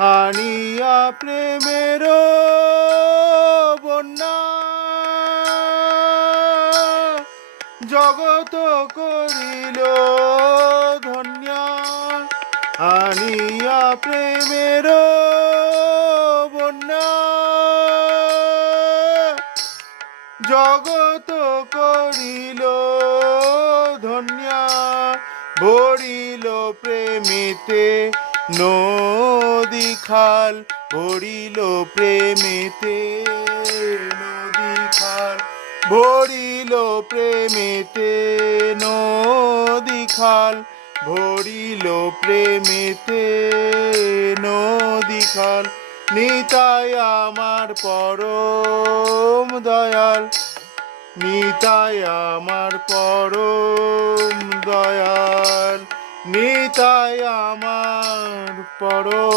আনিয়া প্রেমের বন্যা জগত করিল ধন্য। আনিয়া প্রেমের বন্যা জগত করিল ধন্য। ভরিল প্রেমেতে নদী খাল, ভরিল প্রেমেতে নদী খাল, ভরিল প্রেমেতে নদী খাল, ভরিল প্রেমেতে নদী খাল। নিতাই আমার পরম দয়াল, নিতাই আমার পরম দয়াল, নিতাই আমার পরম